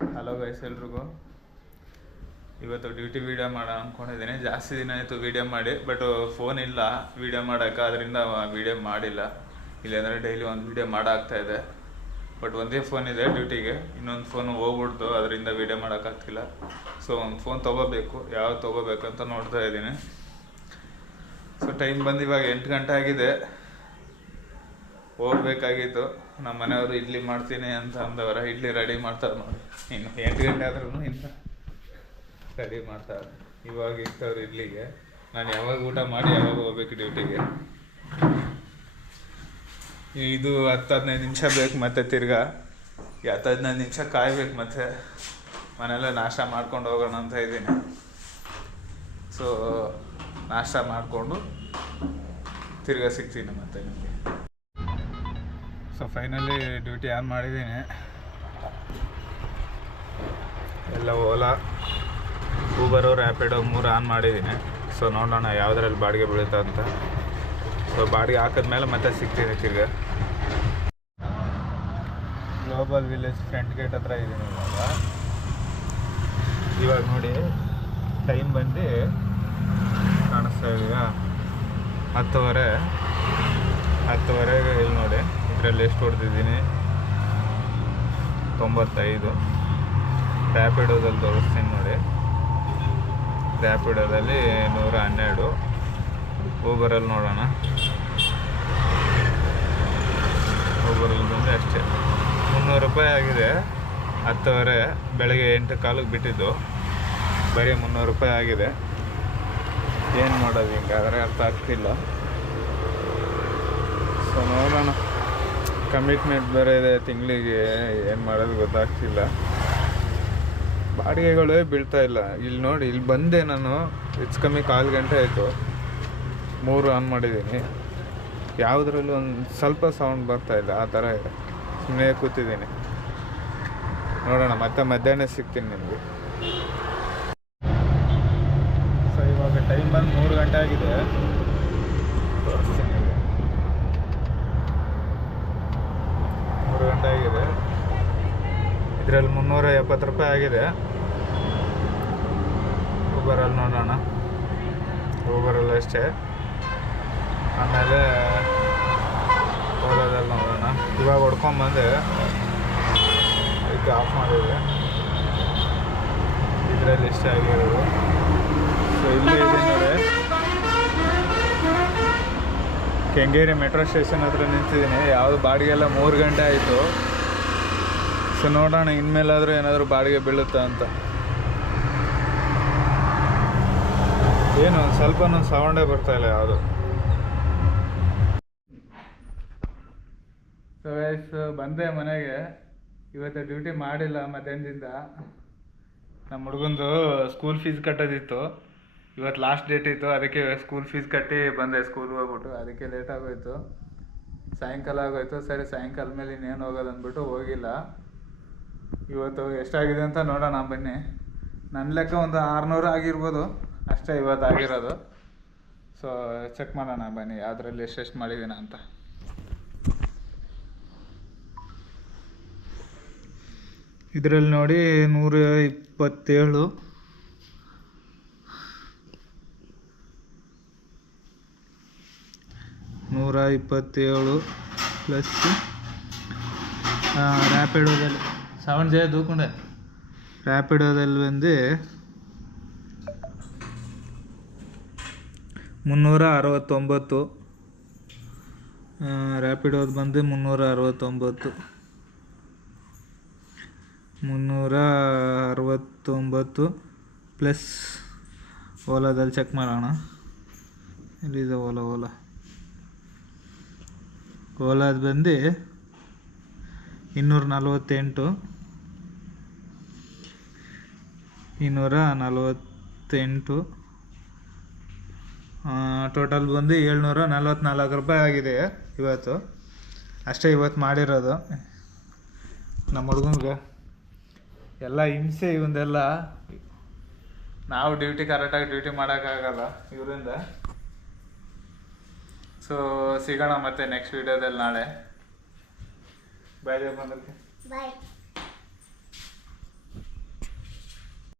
Hello guys ಎಲ್ರಿಗೂ? ಇವತ್ತು duty video ಮಾಡೋ ಅಂದ್ಕೊಂಡಿದ್ದೀನಿ ಜಾಸ್ತಿ ದಿನ ಆಯಿತು ವೀಡಿಯೋ ಮಾಡಿ ಬಟ್ ಫೋನ್ ಇಲ್ಲ. ವೀಡಿಯೋ ಮಾಡೋಕ್ಕೆ ಅದರಿಂದ ವೀಡಿಯೋ ಮಾಡಿಲ್ಲ. ಇಲ್ಲಾಂದರೆ ಡೈಲಿ ಒಂದು ವೀಡಿಯೋ ಮಾಡಾಗ್ತಾ ಇದೆ. ಬಟ್ ಒಂದೇ ಫೋನ್ ಇದೆ ಡ್ಯೂಟಿಗೆ ಇನ್ನೊಂದು ಫೋನ್ ಹೋಗ್ಬಿಡ್ತು, ಅದರಿಂದ ವೀಡಿಯೋ ಮಾಡೋಕ್ಕಾಗ್ತಿಲ್ಲ. ಸೊ ಒಂದು ಫೋನ್ ತೊಗೋಬೇಕು. ಯಾವ್ದು ಅಂತ ನೋಡ್ತಾ ಇದ್ದೀನಿ. ಸೊ ಟೈಮ್ ಬಂದು ಇವಾಗ ಎಂಟು ಗಂಟೆ ಆಗಿದೆ. ಹೋಗ್ಬೇಕಾಗಿತ್ತು. ನಮ್ಮ ಮನೆಯವರು ಇಡ್ಲಿ ಮಾಡ್ತೀನಿ ಅಂತ ಅಂದವರ ಇಡ್ಲಿ ರೆಡಿ ಮಾಡ್ತಾರೆ ನೋಡಿ. ಇನ್ನು ಎಂಟು ಗಂಟೆ ಆದ್ರೂ ಇನ್ನು ರೆಡಿ ಮಾಡ್ತಾರೆ. ಇವಾಗ ಇರ್ತವ್ರು ಇಡ್ಲಿಗೆ. ನಾನು ಯಾವಾಗ ಊಟ ಮಾಡಿ ಯಾವಾಗ ಹೋಗ್ಬೇಕು ಡ್ಯೂಟಿಗೆ. ಇದು ಹತ್ತು ಹದಿನೈದು ನಿಮಿಷ ಬೇಕು ಮತ್ತೆ ತಿರ್ಗಾ. ಹತ್ತು ಹದಿನೈದು ನಿಮಿಷ ಕಾಯ್ಬೇಕು ಮತ್ತೆ. ಮನೆಯಲ್ಲೇ ನಾಷ್ಟ ಮಾಡ್ಕೊಂಡು ಹೋಗೋಣ ಅಂತ ಇದ್ದೀನಿ. ಸೊ ನಾಷ್ಟ ಮಾಡಿಕೊಂಡು ತಿರ್ಗಾ ಸಿಗ್ತೀನಿ ಮತ್ತೆ ನಿಮಗೆ. ಸೊ ಫೈನಲಿ ಡ್ಯೂಟಿ ಆನ್ ಮಾಡಿದ್ದೀನಿ. ಎಲ್ಲ ಓಲಾ ಊಬರು ರ್ಯಾಪಿಡೋ ಮೂರು ಆನ್ ಮಾಡಿದ್ದೀನಿ. ಸೊ ನೋಡೋಣ ಯಾವುದ್ರಲ್ಲಿ ಬಾಡಿಗೆ ಬೀಳುತ್ತೆ ಅಂತ. ಸೊ ಬಾಡಿಗೆ ಹಾಕಿದ್ಮೇಲೆ ಮತ್ತೆ ಸಿಗ್ತೀನಿ ತಿರ್ಗ. ಗ್ಲೋಬಲ್ ವಿಲೇಜ್ ಫ್ರಂಟ್ ಗೇಟ್ ಹತ್ರ ಇದ್ದೀನಿ ಇವಾಗ. ಇವಾಗ ನೋಡಿ ಟೈಮ್ ಬಂದು ಕಾಣಿಸ್ತಾ ಇದೀಗ ಹತ್ತುವರೆ, ಹತ್ತುವರೆಗೆ ಇಲ್ಲಿ ನೋಡಿ. ಇದರಲ್ಲಿ ಎಷ್ಟು ಹೊಡೆದಿದ್ದೀನಿ? ತೊಂಬತ್ತೈದು. ರ್ಯಾಪಿಡೋದಲ್ಲಿ ತೋರಿಸ್ತೀನಿ ನೋಡಿ. ರ್ಯಾಪಿಡೋದಲ್ಲಿ ನೂರ ಹನ್ನೆರಡು ಊಬರಲ್ಲಿ ನೋಡೋಣ. ಊಬರಲ್ಲಿ ಬಂದು ಅಷ್ಟೇ. ಮುನ್ನೂರು ರೂಪಾಯಿ ಆಗಿದೆ. ಹತ್ತುವರೆ, ಬೆಳಗ್ಗೆ ಎಂಟು ಕಾಲಿಗೆ ಬಿಟ್ಟಿದ್ದು. ಬರೀ ಮುನ್ನೂರು ರೂಪಾಯಿ ಆಗಿದೆ. ಏನು ಮಾಡೋದು ಹಿಂಗಾದರೆ ಅರ್ಥ ಆಗ್ತಿಲ್ಲ. ಸೊ ನೋಡೋಣ. ಕಮಿಟ್ಮೆಂಟ್ ಬೇರೆ ಇದೆ, ತಿಂಗಳಿಗೆ ಏನು ಮಾಡೋದು ಗೊತ್ತಾಗ್ತಿಲ್ಲ. ಬಾಡಿಗೆಗಳೇ ಬೀಳ್ತಾ ಇಲ್ಲ. ಇಲ್ಲಿ ನೋಡಿ, ಇಲ್ಲಿ ಬಂದೆ ನಾನು ಹೆಚ್ಚು ಕಮ್ಮಿ ಕಾಲು ಗಂಟೆ ಆಯಿತು. ಮೂರು ಆನ್ ಮಾಡಿದ್ದೀನಿ. ಯಾವುದ್ರಲ್ಲೂ ಒಂದು ಸ್ವಲ್ಪ ಸೌಂಡ್ ಬರ್ತಾ ಇಲ್ಲ, ಆ ಥರ ಇದೆ. ಸುಮ್ಮನೆ ಕೂತಿದ್ದೀನಿ. ನೋಡೋಣ, ಮತ್ತೆ ಮಧ್ಯಾಹ್ನ ಸಿಗ್ತೀನಿ ನಿಮಗೆ. ಸೊ ಇವಾಗ ಟೈಮ್ ಬಂದು ಮೂರು ಗಂಟೆ ಆಗಿದೆ ತೋರಿಸ್ತೀನಿ ಈಗ. ಮೂರು ಗಂಟೆ ಆಗಿದೆ ಮುನ್ನೂರ ಎಪ್ಪತ್ತು ರೂಪಾಯಿ ಆಗಿದೆ. ಊಬರಲ್ಲಿ ನೋಡೋಣ. ಊಬರಲ್ಲಿ ಅಷ್ಟೇ. ಆಮೇಲೆ ಓಲಾದಲ್ಲಿ ನೋಡೋಣ. ಇವಾಗ ಹೊಡ್ಕೊಂಬಂದೆ ಇದಕ್ಕೆ ಆಫ್ ಮಾಡಿದೆ. ಇದರಲ್ಲಿ ಇಷ್ಟ ಆಗಿರೋದು. ಸೊ ಇಲ್ಲಿ ಇದೆ ನೋಡಿ ಕೆಂಗೇರಿ ಮೆಟ್ರೋ ಸ್ಟೇಷನ್ ಹತ್ರ ನಿಂತಿದ್ದೀನಿ. ಯಾವುದು ಬಾಡಿಗೆಲ್ಲ ಮೂರು ಗಂಟೆ ಆಯಿತು. ಸೊ ನೋಡೋಣ, ಇನ್ಮೇಲಾದರೂ ಏನಾದರೂ ಬಾಡಿಗೆ ಬೀಳುತ್ತಾ ಅಂತ. ಏನು ಸ್ವಲ್ಪನೂ ಸೌಂಡೇ ಬರ್ತಾ ಇಲ್ಲ ಯಾವುದು. ಸೊ ಗೈಸ್ ಬಂದೆ ಮನೆಗೆ. ಇವತ್ತು ಡ್ಯೂಟಿ ಮಾಡಿಲ್ಲ ಮಧ್ಯಾಹ್ನದಿಂದ. ನಮ್ಮ ಹುಡುಗಂದು ಸ್ಕೂಲ್ ಫೀಸ್ ಕಟ್ಟೋದಿತ್ತು. ಇವತ್ತು ಲಾಸ್ಟ್ ಡೇಟ್ ಇತ್ತು, ಅದಕ್ಕೆ ಸ್ಕೂಲ್ ಫೀಸ್ ಕಟ್ಟಿ ಬಂದೆ ಸ್ಕೂಲ್ಗೆ ಹೋಗ್ಬಿಟ್ಟು. ಅದಕ್ಕೆ ಲೇಟ್ ಆಗೋಯ್ತು. ಸಾಯಂಕಾಲ ಆಗೋಯ್ತು. ಸರಿ, ಸಾಯಂಕಾಲ ಮೇಲೆ ಇನ್ನೇನು ಹೋಗೋದು ಅಂದ್ಬಿಟ್ಟು ಹೋಗಿಲ್ಲ. ಇವತ್ತು ಎಷ್ಟಾಗಿದೆ ಅಂತ ನೋಡೋಣ ಬನ್ನಿ. ನನ್ನ ಲೆಕ್ಕ ಒಂದು ಆರುನೂರು ಆಗಿರ್ಬೋದು. ಅಷ್ಟೇ ಇವತ್ತು ಆಗಿರೋದು. ಸೊ ಚೆಕ್ ಮಾಡೋಣ ಬನ್ನಿ ಯಾವುದ್ರಲ್ಲಿ ಎಷ್ಟೆಷ್ಟು ಮಾಡಿದ್ದೀನ ಅಂತ. ಇದರಲ್ಲಿ ನೋಡಿ ನೂರ ಇಪ್ಪತ್ತೇಳು. ನೂರ ಇಪ್ಪತ್ತೇಳು ಪ್ಲಸ್ ರ್ಯಾಪಿಡೋದಲ್ಲಿ ಸೌಂಡ್ ಜಯ ದೂಕೊಂಡೆ. ರ್ಯಾಪಿಡೋದಲ್ಲಿ ಬಂದು ಮುನ್ನೂರ ಅರವತ್ತೊಂಬತ್ತು. ರ್ಯಾಪಿಡೋದು ಬಂದು ಮುನ್ನೂರ ಅರವತ್ತೊಂಬತ್ತು. ಮುನ್ನೂರ ಅರವತ್ತೊಂಬತ್ತು ಪ್ಲಸ್ ಓಲಾದಲ್ಲಿ ಚೆಕ್ ಮಾಡೋಣ. ಎಲ್ಲಿದೆ ಓಲಾ ಓಲಾ? ಓಲಾದ ಬಂದು ಇನ್ನೂರ ನಲವತ್ತೆಂಟು ಇನ್ನೂರ ನಲವತ್ತೆಂಟು ಟೋಟಲ್ ಬಂದು ಏಳ್ನೂರ ನಲ್ವತ್ನಾಲ್ಕು ರೂಪಾಯಿ ಆಗಿದೆ ಇವತ್ತು. ಅಷ್ಟೇ ಇವತ್ತು ಮಾಡಿರೋದು. ನಮ್ಮ ಹುಡುಗಂಗೆ ಎಲ್ಲ ಹಿಂಸೆ ಇವಂದೆಲ್ಲ ನಾವು ಡ್ಯೂಟಿ ಕರೆಕ್ಟಾಗಿ ಡ್ಯೂಟಿ ಮಾಡೋಕ್ಕಾಗಲ್ಲ ಇವರಿಂದ. ಸೊ ಸಿಗೋಣ ಮತ್ತೆ ನೆಕ್ಸ್ಟ್ ವೀಡಿಯೋದಲ್ಲಿ ನಾಳೆ. Bye bye